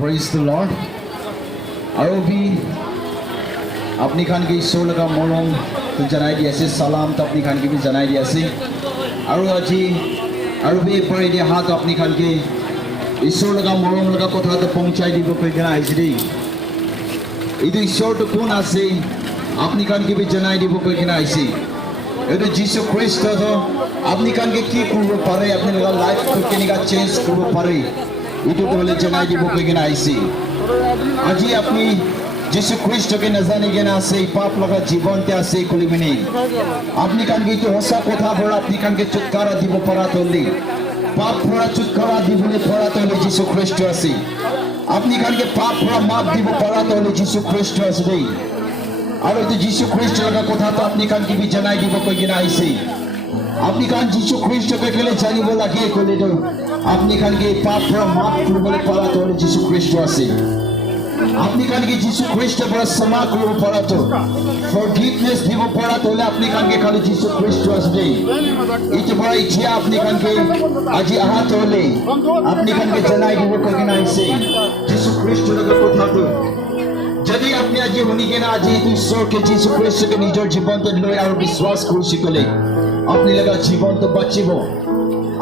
Praise the Lord. আৰু भी अपनी खान की ईश्वर लगा मरम तो जनाई दिया से सलाम तो अपनी खान की भी जनाई दिया से আৰু আজি আৰু भी पर दिया हाथ अपनी खान की ईश्वर लगा मरम लगा কথা তো পৌঁছাই দিব কই কেনা আইছি দেই এই ईश्वर তো কোন আছে अपनी खान की भी जनाई দিব কই কেনা আইছি এটা যীশু খ্রিস্ট তো আপনি খান के কি করব পারে আপনি লগা লাইফ তো কেনিকা চেঞ্জ করব পারে itu boleh janaai di buku kena aisi. Aji apni Yesus Kristus ke nazani kena asai pap laga jiban te asai kulimini. Apni kan gitu hosa kotha bora apni kan ke chutkara dibo para toli. Pap bora chutkara dibole para toli Yesus Kristus asai. Apni kan ke pap bora maaf dibo para toli Yesus Kristus asai. Aro itu Yesus Kristus laga kotha to apni kan ki bi janaai di buku kena aisi. আপনি কান যিশু খ্রিস্টকে গেলে জানিব লাগে কইলে তো আপনি কান কে পাপ মাফ করবলে পারা তো যিশু খ্রিস্ট আছে আপনি কান কে যিশু খ্রিস্ট বড় ক্ষমা করব পারা তো ফরগিভনেস দিব পারা তো আপনি কান কে খালি যিশু খ্রিস্ট আছে ইতে বড় ইচ্ছা আপনি কান কে আজি আহা তোলে আপনি কান কে জানাই দিব কই না আইছে যিশু খ্রিস্টের কথা তো যদি আপনি আজি হনি কেনা আজি ঈশ্বরকে যিশু খ্রিস্টকে নিজের জীবনতে লই আর বিশ্বাস করি শিখলে अपनी लगा जीवन तो बचिबो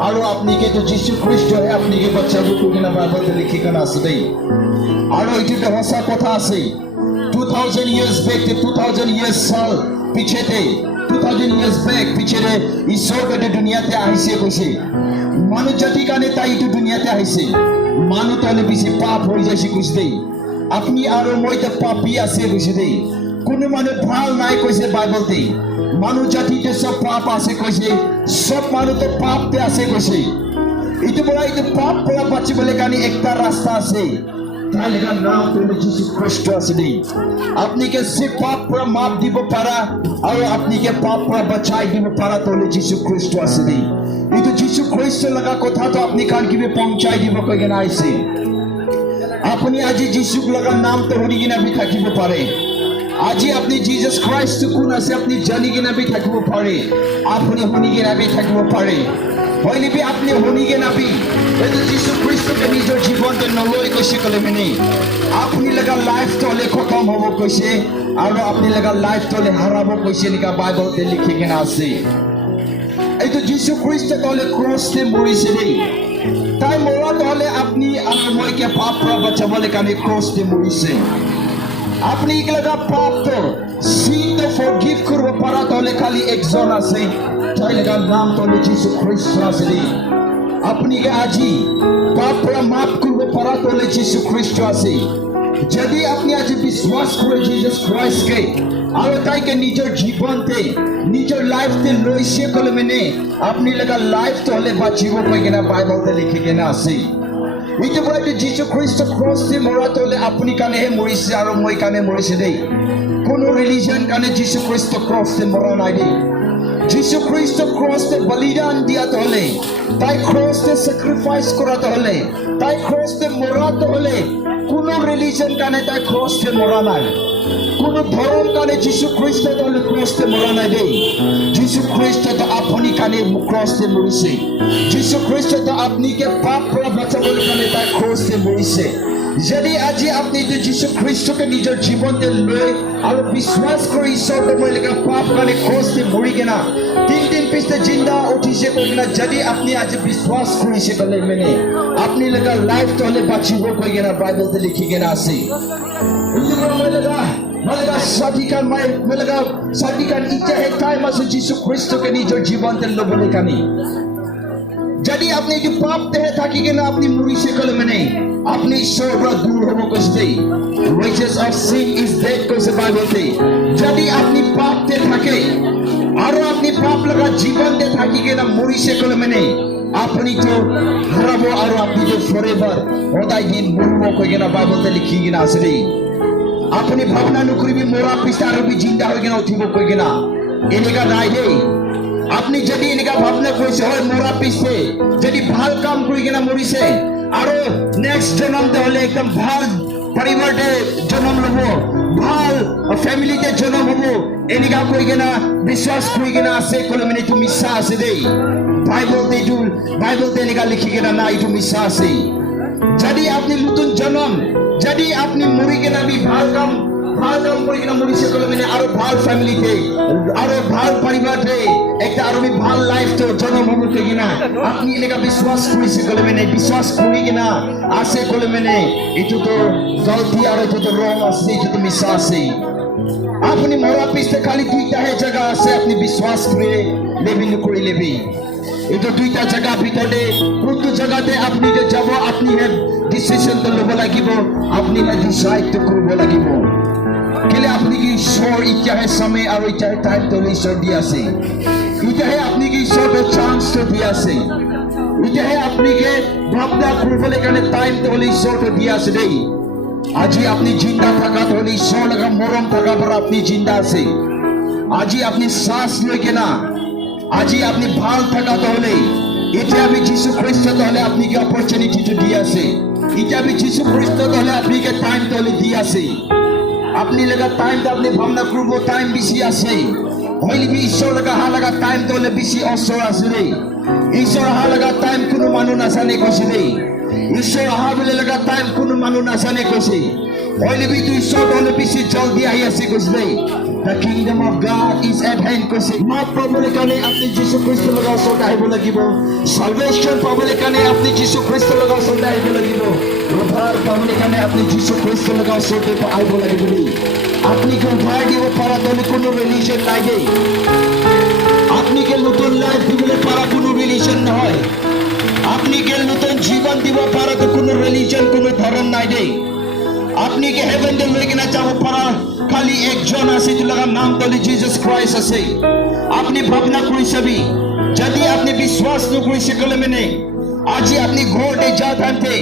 आरो अपनी के तो जीसु ख्रिस्ट है अपनी के बचाबो कोगिना बाइबल में लिखी कना आसे आरो इति तो हसा कथा आसे 2000 years back to 2000 years साल पीछे थे 2000 years back पीछे रे ईश्वर के दुनिया ते आइसे कइसे मानव जाति काने ताई तो दुनिया ते आइसे मानव तले बिसे पाप हो जाइसे कुछ दे अपनी आरो মই तो पापी आसे कुछ दे कोने माने भाल नाय कइसे बाइबल ते मानु जाति के सब पाप आसे कइसे सब मानु तो पाप ते आसे कइसे इतो बड़ा इतो पाप बड़ा बच्चे बोले कानी एकता रास्ता आसे ताले का नाम तो यीशु ख्रिस्ट आसे दी अपनी के सिर्फ पाप पर माफ दिबो पारा और अपनी के पाप पर बचाई दिबो पारा तो यीशु ख्रिस्ट आसे दी इतो यीशु ख्रिस्ट लगा कथा तो अपनी कान की भी पहुंचाई दिबो कई ना आइसे अपनी आज यीशु लगा नाम तो होनी ना भी থাকিব पारे আজি আপনি জিসাস খ্রাইস্ট কোন আছে আপনি জানি কিনা বি থাকিব পারে আপনি হনি কিনা বি থাকিব পারে হইলে বি আপনি হনি কিনা বি এই যে যিশু খ্রিস্টকে নিজের জীবনতে নলই কইছে কলে মানে আপনি লাগা লাইফ তলে খতম হব কইছে আর আপনি লাগা লাইফ তলে হারাবো কইছে নিকা বাইবেলতে লিখি কিনা আছে এই তো যিশু খ্রিস্ট তলে ক্রসে মরিছে রে তাই মরা তলে আপনি আর মইকে পাপ পৰা বাঁচাবলে কানে ক্রসে মরিছে अपनी एक लगा पाप तो sin तो forgive करबो पारा तले खाली एक जन আছে তাই লাগা নাম তলে যিশু খ্রিস্ট আছে अपनी के आजी पाप पूरा माफ करबो पारा तले যিশু খ্রিস্ট আছে যদি আপনি আজ বিশ্বাস করে জিসাস ক্রাইস্ট কে আর তাই के নিজের জীবনতে নিজের লাইফতে লইছে কলে মানে আপনি লাগা লাইফ তলে বাঁচিব কইনা বাইবেলতে লিখি কেনা আছে इतो बड़ा तो जीसु ख्रिस्ट क्रॉस से मरा तोले अपनी काने हे मरिसे आरो মই काने मरिसे दे कोनो रिलीजन काने जीसु ख्रिस्ट क्रॉस से मरा नाइ दे जीसु ख्रिस्ट क्रॉस से बलिदान दिया तोले ताई क्रॉस से सैक्रिफाइस करा तोले ताई क्रॉस से मरा तोले कोनो रिलीजन काने ताई क्रॉस से मरा नाइ कोनो धर्म काने जीसु ख्रिस्ट तोले क्रॉस से मरा नाइ दे जीसु ख्रिस्ट तो अपनी काने क्रॉस से मरिसे जीसु ख्रिस्ट तो अपनी के पाप পৰা বাঁচাবলৈ কানে তাই क्रॉस से মৰিছে যদি আজি আপনি তো যিশু খ্রিস্টকে নিজের জীবনতে লই আর বিশ্বাস করে ঈশ্বরকে মইলেকা পাপ কানে क्रॉस से মরি কেনা তিন দিন পিছতে জিন্দা উঠিছে কইনা যদি আপনি আজ বিশ্বাস করিছে বলে মানে আপনি লাগা লাইফ তলে বাঁচিব কইনা বাইবেলতে লিখি কেনা আছে মইলেকা সাদিকান মইলেকা সাদিকান ইচ্ছা হে টাইম আছে যিশু খ্রিস্টকে নিজের জীবনতে লবলে কানি যদি আপনি কি পাপ দেহে থাকি কেনা আপনি মরিছে কলে মানে আপনি ঈশ্বর পৰা দূর হব কইছে wages of sin is death কইছে বাইবেলতে যদি আপনি পাপ তে থাকে আর আপনি পাপ লাগা জীবন তে থাকি কেনা মরিছে কলে মানে আপনি তো হারাবো আর আপনি তো forever ওদাই দিন মরবো কইনা বাইবেলতে লিখি কিনা আছে রে আপনি ভাবনা নকরিবি মোরা পিছা আর বি জিন্দা হই কিনা উঠিব কইনা এনেকা নাই রে আপনি যদি এনেকা ভাবনা কইছে হয় মোরা পিছে যদি ভাল কাম করি কিনা মরিছে আর নেক্সট জন্মতে হলে একদম ভাল পরিবারতে জন্ম লব ভাল ফ্যামিলিতে জন্ম হব এনেকা কই কিনা বিশ্বাস করি কিনা আছে কলে মানে তুমি মিছা আছে দেই বাইবেলতে এনেকা লিখি কিনা না এটা মিছা আছে যদি আপনি নতুন জন্ম যদি আপনি মরি কিনা বি ভাল কাম কৰি কিনা মৰিছে কলে মানে আৰু ভাল ফ্যামিলিতে আৰু ভাল পৰিবাৰতে একটা আৰু ভাল লাইফ তো জন্ম হ'ব কিনা আপনি এনেকা বিশ্বাস কৰিছে কলে মানে বিশ্বাস কৰি কিনা আছে কলে মানে এটো তো গলতি আৰু এটো তো রং আছে এটো তো মিছা আছে আপনি মরা পিছতে খালি দুইটাহে জায়গা আছে আপনি বিশ্বাস করে লেবিল করে লেবি এটো দুইটা জায়গা ভিতরে কোনটো জায়গাতে আপনি যে যাব আপনি হে ডিসিশন তো লব লাগিব আপনি হে ডিসাইড তো করব লাগিব কেলে আপনি কি ঈশ্বর ইচ্ছাহে সময় আর ইচ্ছাহে টাইম তো ঈশ্বর দি আছে ইচ্ছাহে আপনি কি ঈশ্বর তো চান্স তো দি আছে ইচ্ছাহে আপনি কে ভাবনা করবলে কানে টাইম তো ঈশ্বর তো দি আছে দেই আজি আপনি জিন্দা থাকা তো ঈশ্বর লাগা মরম থাকা পর আপনি জিন্দা আছে আজি আপনি শ্বাস লই কেনা আজি আপনি ভাল থাকা তো হলে এটা আমি যিশু খ্রিস্ট তো হলে আপনি কি অপরচুনিটি তো দি আছে এটা আমি যিশু খ্রিস্ট তো হলে আপনি কে টাইম তো হলে দি আছে আপনি লাগা টাইম তো আপনি ভাবনা করব টাইম বেশি আছে হইলে বি ঈশ্বর লাগা হা লাগা টাইম তো হলে বেশি অসর আছে রে ঈশ্বর হা লাগা টাইম কোনো মানুষ না জানে কইছে রে ঈশ্বর হা বলে লাগা টাইম কোনো মানুষ না জানে কইছে হইলে বি তুই ঈশ্বর হলে বেশি জলদি আই আছে কইছে রে The kingdom of God is at hand কইছে মাপ পাবলে কানে আপনি যিশু খ্রিস্ট লাগা সরটা আইব লাগিব সালভেশন পাবলে কানে আপনি যিশু খ্রিস্ট লাগা সরটা আইব লাগিব উদ্ধার পাবলে কানে আপনি যিশু খ্রিস্ট লাগা সরটা আইব লাগিব আপনি কোন উদ্ধার দিব পারা দলে কোনো রিলিজিয়ন নাই দেই আপনি কে নতুন লাইফ দিবলে পারা কোনো রিলিজিয়ন নহয় আপনি কে নতুন জীবন দিব পারা তো কোনো রিলিজিয়ন কোনো ধর্ম নাই দেই আপনি কে হেভেন দে লই কিনা যাব পারা খালি একজন আছে যার নাম তো জিসাস ক্রাইস্ট আছে আপনি ভাবনা কইছবি যদি আপনি বিশ্বাস ন কইছে কলে মানে আজি আপনি ঘরতে যা থানতে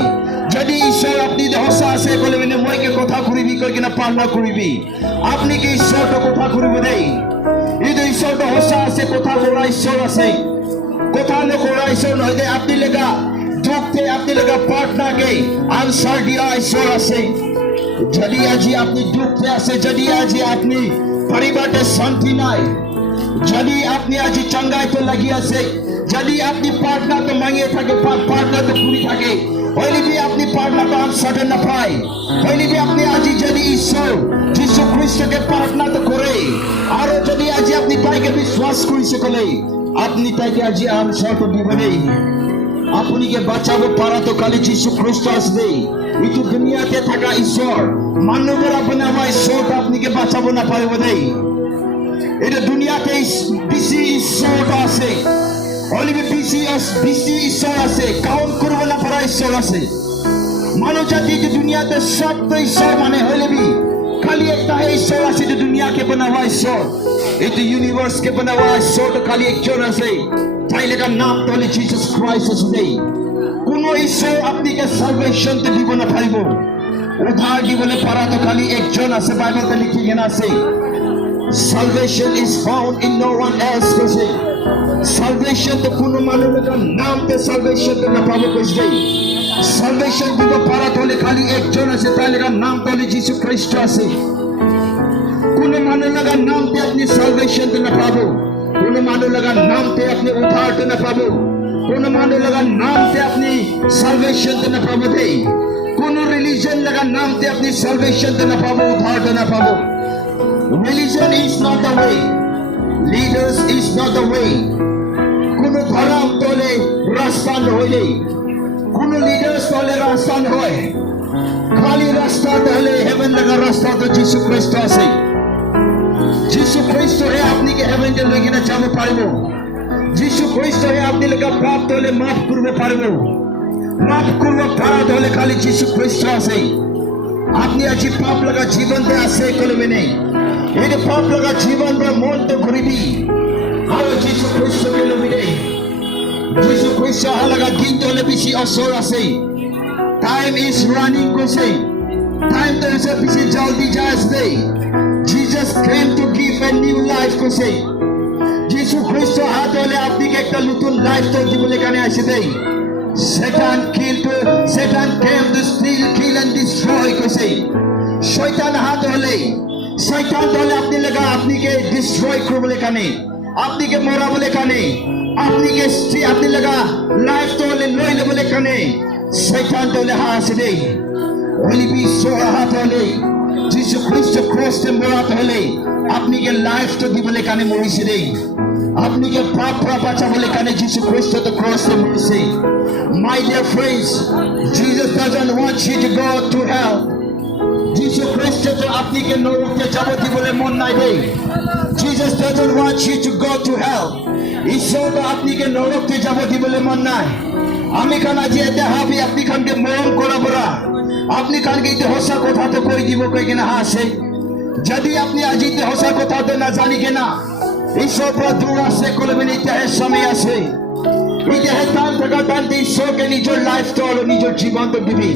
যদি ঈশ্বর আপনি হসা আছে কলে মানে মই কে কথা করিবি কই কিনা পালনা করিবি আপনি কি ঈশ্বর তো কথা করিব দেই এই তো ঈশ্বর তো হসা আছে কথা বলা ঈশ্বর আছে কথা ন করা ঈশ্বর নয় দে আপনি লেগা দুঃখতে আপনি লেগা পার্টনার কে আনসার দিয়া ঈশ্বর আছে যদি আজি আপনি দুঃখে আছে যদি আজি আপনি পরিবারে শান্তি নাই যদি আপনি আজি চঙ্গাই তো লাগি আছে যদি আপনি পার্টনার তো মাঙ্গে থাকে পার্টনার তো পুরি থাকে হইলে বি আপনি পার্টনার তো আনসার্টেন না পাই হইলে বি আপনি আজি যদি ঈশ্বর যিশু খ্রিস্টকে পার্টনার তো করে আর যদি আজি আপনি তাইকে বিশ্বাস করিছে কলে আপনি তাইকে আজি আনসার্ট দিবেন আপনি কে বাঁচাবো পারা তো খালি যিশু খ্রিস্ট আসবে ইতু দুনিয়াতে থাকা ঈশ্বর মানবের বানাওয়া ঈশ্বর আপনি কে বাঁচাবো না পারবো দেই এটা দুনিয়াতে বেশি ঈশ্বর আছে অলিভি বেশি ঈশ্বর আছে কাউন্ট করবো না পারা ঈশ্বর আছে মানব জাতি দুনিয়াতে সব তো ঈশ্বর মানে হইলেবি খালি একটা ঈশ্বর আছে যে দুনিয়াকে বানাওয়া ঈশ্বর এই তো ইউনিভার্স কে বানাওয়া ঈশ্বর তো খালি একজন আছে তাইলে কার নাম তো হলে জিসাস ক্রাইস্ট আছে কোন ঈশ্বর আপনি কে সালভেশন তো দিব না পারিব উদ্ধার দিবলে পারা তো খালি একজন আছে বাইবেলতে লিখি কেনা আছে salvation is found in no one else কইছে সালভেশন তো কোন মানুষের নাম তে সালভেশন তো না পাবো কইছে সালভেশন দিব পারা তো খালি একজন আছে তাইলে কার নাম তো হলে যিশু খ্রিস্ট আছে কোন মানুষের নাম তে আপনি সালভেশন তো না পাবো কোন মানুষ লাগা নাম তে আপনি উদ্ধার তো না পাবো কোন মানুষ লাগা নাম তে আপনি সালভেশন তো না পাবো দেই কোন রিলিজিয়ন লাগা নাম তে আপনি সালভেশন তো না পাবো উদ্ধার তো না পাবো religion is not the way leaders is not the way কোন ধর্ম তোলে রাস্তা হইলে কোন লিডার্স তোলে রাস্তা হয় খালি রাস্তা হলে হেভেন লাগা রাস্তা তো যিশু খ্রিস্ট আছে যিশু খ্রিস্ট হে আপনি কে হেভেন দে লই কিনা যাব পারবো যিশু খ্রিস্ট হে আপনি লাগা পাপ হলে মাফ করবে পারবো মাফ করবে পারা হলে খালি যিশু খ্রিস্ট আছে আপনি আজি পাপ লাগা জীবন দে আছে কলমে নেই এই যে পাপ লাগা জীবন দে মন তো করিবি আর যিশু খ্রিস্ট কে লবি নেই যিশু খ্রিস্ট লাগা দিন হলে বেশি অসর আছে টাইম ইজ রানিং কইছে টাইম তো এসে বেশি জলদি যাচ্ছে Jesus came to give a new life কইছে যিশু খ্রিস্ট হাত হলে আপনি একটা নতুন লাইফ তো দিবলে কানে আসে দেই Satan came to steal kill and destroy কইছে শয়তান হাত হলে শয়তান হলে আপনি লাগা আপনি কে ডিস্ট্রয় করবলে কানে আপনি কে মারা বলে কানে আপনি কে আপনি লাগা লাইফ তো হলে লইলে বলে কানে Satan tole hase dei holy be sora hatole Jesus Christ cross te morat hole apni ke life to dibole kane morise dei apni ke pap bacha bole kane Jesus Christ to cross te morise. My dear friends, Jesus doesn't want you to go to hell. Jesus Christ to apni ke norok te jabo dibole mon nai dei. Jesus doesn't want you to go to hell. Ishor to apni ke norok te jabo dibole mon nai. আমি খান আজি এতে হাবি আপনি খানকে মরণ করা বড়া আপনি খানকে ইতে হসা কথা তো কই দিব কই কিনা হাসে যদি আপনি আজি ইতে হসা কথা তো না জানি কিনা ঈশ্বর পুরা দূর আছে কলবে নিতে সময় আছে ইতে হেতান থাকা টানতে ঈশ্বরকে নিজের লাইফ তো হলো নিজের জীবন তো দিবি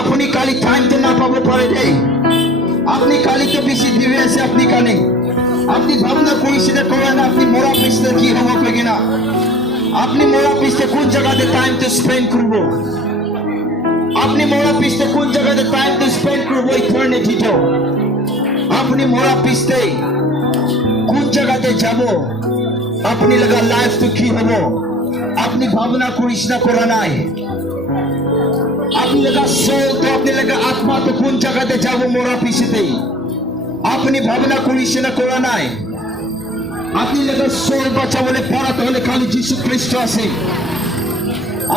আপনি খালি টাইমতে না পাবো পারে রে আপনি খালি তো বেশি দিবে আছে আপনি কানে আপনি ভাবনা কই সেটা করে না আপনি মরা পিছতে কি হবে কই কিনা আপনি মোরা পিছতে কোন জায়গাতে টাইম তো স্পেন্ড করব আপনি মোরা পিছতে কোন জায়গাতে টাইম তো স্পেন্ড করব ইটারনিটি তো আপনি মোরা পিছতে কোন জায়গাতে যাব আপনি লাগা লাইফ তো কি হবে আপনি ভাবনা করিস না করা নাই আপনি লাগা সোল তো আপনি লাগা আত্মা তো কোন জায়গাতে যাব মোরা পিছতে আপনি ভাবনা করিস না করা নাই আপনি লেগে সোল বাঁচা বলে পড়াতে হলে খালি যিশু খ্রিস্ট আছে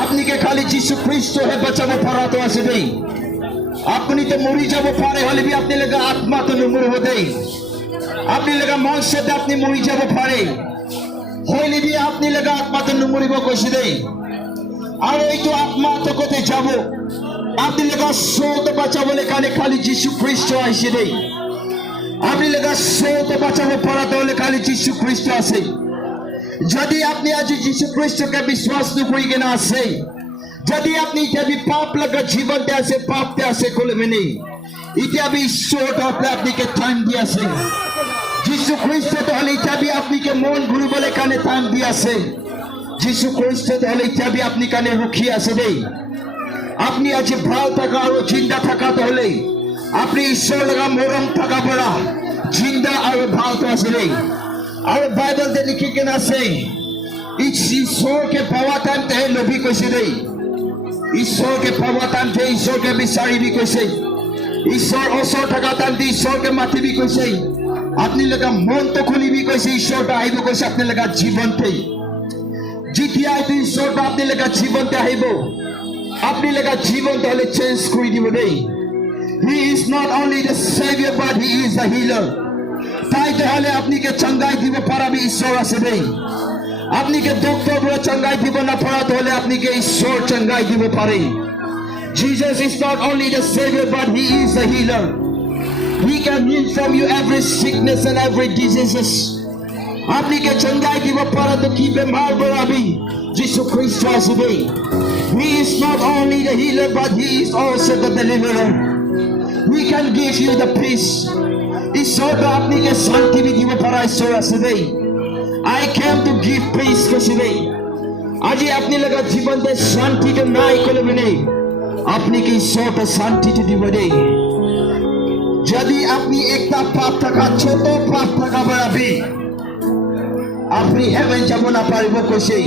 আপনি কে খালি যিশু খ্রিস্ট হে বাঁচাবো পড়াতে আছে দেই আপনি তো মরি যাব পারে হলে বি আপনি লেগে আত্মা তো মরব দেই আপনি লেগে মনসতে আপনি মরি যাব পারে হইলে বি আপনি লেগে আত্মা তো মরিব কইছি দেই আর এই তো আত্মা তো কোথায় যাব আপনি লেগে সোল তো বাঁচা বলে খালি যিশু খ্রিস্ট আইছে দেই আপনি লেগা সোতে বাঁচাবো পড়াতে হলে খালি যিশু খ্রিস্ট আছে যদি আপনি আজ যিশু খ্রিস্টকে বিশ্বাস করি কিনা আছে যদি আপনি যদি পাপ লাগা জীবনতে আছে পাপতে আছে কলমে নেই এটা বি ঈশ্বর আপনি কে টাইম দিয়ে আছে যিশু খ্রিস্ট তাহলে এটা বি আপনি কে মন ঘুরি বলে কানে টাইম দিয়ে আছে যিশু খ্রিস্ট তাহলে এটা বি আপনি কানে রুখি আছে দেই আপনি আজ ভালো থাকা আর চিন্তা থাকা তাহলে আপনি ঈশ্বর লাগা মরম থাকা পড়া জিন্দা আর ভালো আছে রে আর বাইবেল তে লিখি কেনা আছে ঈশ্বরকে পাওয়া টানতে নবী কইছে রে ঈশ্বরকে পাওয়া টানতে ঈশ্বরকে বিচারিবি কইছে ঈশ্বর অসর থাকা টানতে ঈশ্বরকে মাতিবি কইছে আপনি লাগা মন তো খুলিবি কইছে ঈশ্বরটা আইব কইছে আপনি লাগা জীবনতে যেতিয়া আইতো ঈশ্বরটা আপনি লাগা জীবনতে আইব আপনি লাগা জীবন তাহলে চেঞ্জ করে দিব রে He is not only the savior but he is the healer. তাই তাহলে আপনি কে চঙ্গাই দিব পারাবি ঈশ্বর আছে দেই আপনি কে ডক্টর বলে চঙ্গাই দিব না পারা তাহলে আপনি কে ঈশ্বর চঙ্গাই দিব পারে Jesus is not only the savior but he is the healer. He can heal from you every sickness and every diseases. আপনি কে চঙ্গাই দিব পারা তো কি বেমার বরাবি যিশু খ্রিস্ট আছে দেই He is not only the healer but he is also the deliverer. We can give you the peace. ঈশ্বর তো আপনি কে শান্তি भी দিব পারা ঈশ্বর আছে দেই I came to give peace কইছে দেই আজি আপনি লাগা জীবনতে শান্তি তো নাই কলবে নেই আপনি কি ঈশ্বর তো শান্তি তো দিব দেই যদি আপনি একটা পাপ থাকা ছোট পাপ থাকা বাড়াবি আপনি হেভেন যাব না পারিব কইছে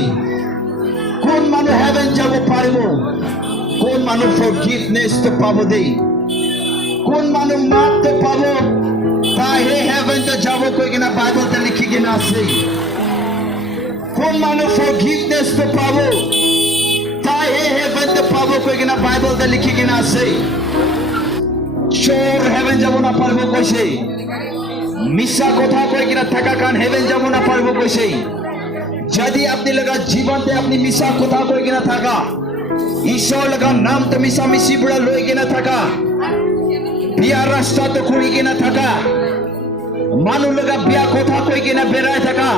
কোন মানুষ হেভেন যাব পারিব কোন মানুষ ফরগিভনেস তো পাবো দেই কোন মানুষ মাফ তো পাবো তাই হে হেভেন তো যাব কই কিনা বাইবেল তে লিখি কিনা আছে কোন মানুষ ফরগিভনেস তো পাবো তাই হে হেভেন তো পাবো কই কিনা বাইবেল তে লিখি কিনা আছে চোর হেভেন যাব না পারবো কইছে মিছা কথা কই কিনা থাকা কান হেভেন যাব না পারবো কইছে যদি আপনি লাগা জীবনতে আপনি মিছা কথা কই কিনা থাকা ঈশ্বর লাগা নাম তো মিছা মিছি বড় লই কিনা থাকা বিয়া রাস্তা তো করি কিনা থাকা মানু লাগা বিয়া কথা কই কিনা বেড়ায় থাকা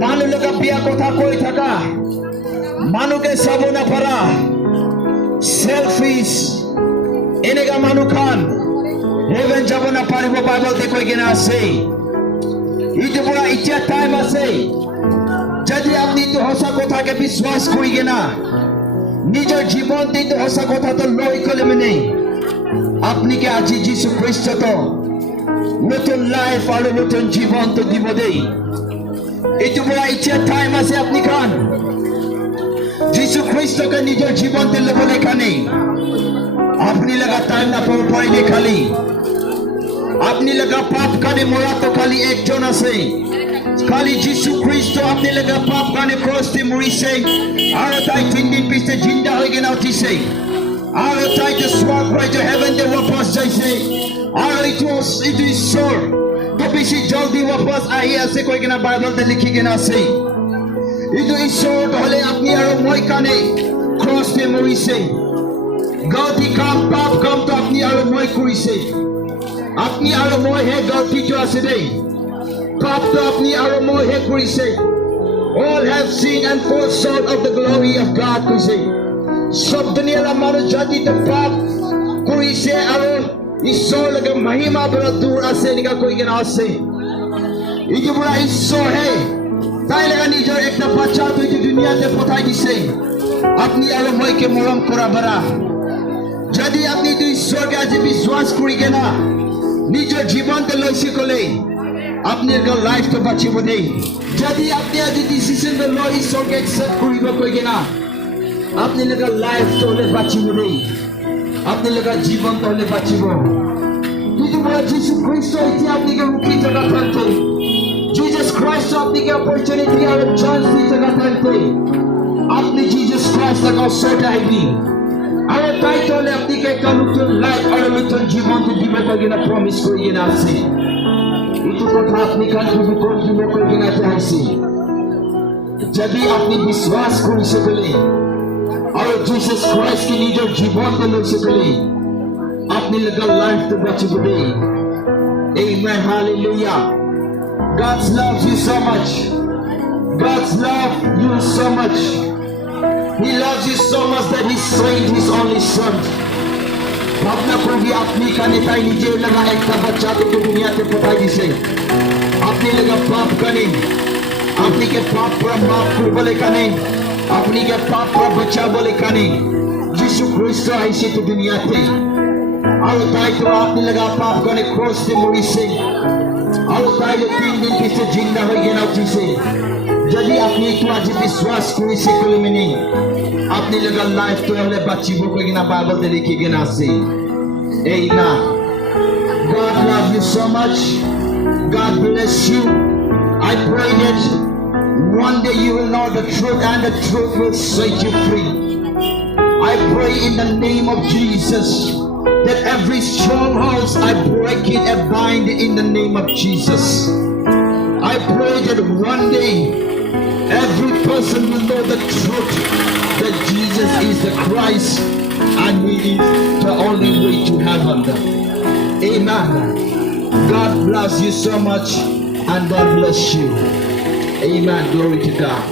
মানু লাগা বিয়া কথা কই থাকা মানুকে সাবো না পারা সেলফিশ এনেগা মানু খান হেভেন যাব না পারিব বাইবেল তে কই কিনা আছে ইতে বড় ইচ্ছা টাইম আছে যদি আপনি তো হসা কথাকে বিশ্বাস করি কিনা নিজের জীবন তো হসা কথা তো লই কলমে নেই আপনি কে আজি যিশু খ্রিস্ট তো নতুন লাইফ আর নতুন জীবন তো দিব দেই ইতে বড় ইচ্ছা টাইম আছে আপনি খান যিশু খ্রিস্টকে নিজের জীবনতে লেবলে খানে আপনি लगा टाइम ना पाओ पाइले खाली আপনি लगा पाप खाने मोरा तो खाली एक जन আছে খালি যিশু খ্রিস্ট আপনি लगा पाप खाने क्रॉस पे মরিছে আর তাই 3 দিন পিছে জিন্দা হয়ে গেল উঠিছে আর তাই যে স্বর্গ রাজ্য হেভেন দে ওয়াপস যাইছে আর ইট ঈশ্বর তো বেশি জলদি ওয়াপস আই আছে কই কিনা বাইবেলতে লিখি কিনা আছে ইটো ঈশ্বর হলে আপনি আর মই কানে क्रॉस पे মরিছে গলতি কাম পাপ কাম তো আপনি আর মই করিছে আপনি আর মই হে গলতি তো আছে দেই পাপ তো আপনি আর মই হে করিছে all have sinned and fall short of the glory of God কইছে সব দুনিয়ার মানুষ জাতি তো পাপ করিছে আর ঈশ্বর লগে মহিমা বড় দূর আছে নিকা কই কেন আছে ইটো বড় ঈশ্বর হে তাই লাগা নিজের একটা বাচ্চা তুই দুনিয়াতে পাঠাই দিছে আপনি আর মইকে মরম করা বারা যদি আপনি দুই ঈশ্বরকে আজ বিশ্বাস করি কেনা নিজের জীবনতে লইছে কলে আপনি একটা লাইফ তো বাঁচিব দেই যদি আপনি আজ ডিসিশন বে লই ঈশ্বরকে একসেপ্ট করিব কই কেনা আপনি একটা লাইফ তো হলে বাঁচিব দেই আপনি একটা জীবন তো হলে বাঁচিব কিন্তু বড় যিশু খ্রিস্ট ইতি আপনাকে রুখি জায়গা থাকতে Jesus Christ আপনাকে অপরচুনিটি আর চান্স দি জায়গা থাকতে আপনি Jesus Christ লাগাও সোটা আইবি আর তাই চলে আপনাকে একটা নতুন লাইফ আর নতুন জীবন দিবে কিনা প্রমিস করিয়ে না আছে itu কথা আপনি কান তুমি কোন দিবে কিনা চাইছি যদি আপনি বিশ্বাস করি সকলে আর Jesus Christ কি নিজের জীবন দিলে সকলে আপনি লাগা লাইফ তো বাঁচিবে amen hallelujah God loves you so much God loves you so much He loves you so much that He sent His only Son. भावना को भी अपनी खाने ताई नीचे लगा एक बच्चा को दुनिया से पता दिसे अपनी लगा पाप करने अपनी के पाप पर माफ कर बोले करने अपनी के पाप पर बच्चा बोले करने यीशु ख्रिस्ट ऐसे तो दुनिया थे और ताई तो आपने लगा पाप करने क्रॉस पे मरी से और ताई जो 3 दिन पीछे जिंदा हो गया ना उसे যদি আপনি একটু আজ বিশ্বাস করি সকলে মেনে আপনি লাগা লাইফ তো হলে বাঁচিব কই কিনা বাইবেলতে লিখি কিনা আছে এই না God loves you so much God bless you I pray that one day you will know the truth and the truth will set you free I pray in the name of Jesus that every stronghold I break it and bind it in the name of Jesus I pray that one day every person will know the truth that Jesus is the Christ and He is the only way to heaven. Amen. God bless you so much and God bless you. Amen. Glory to God.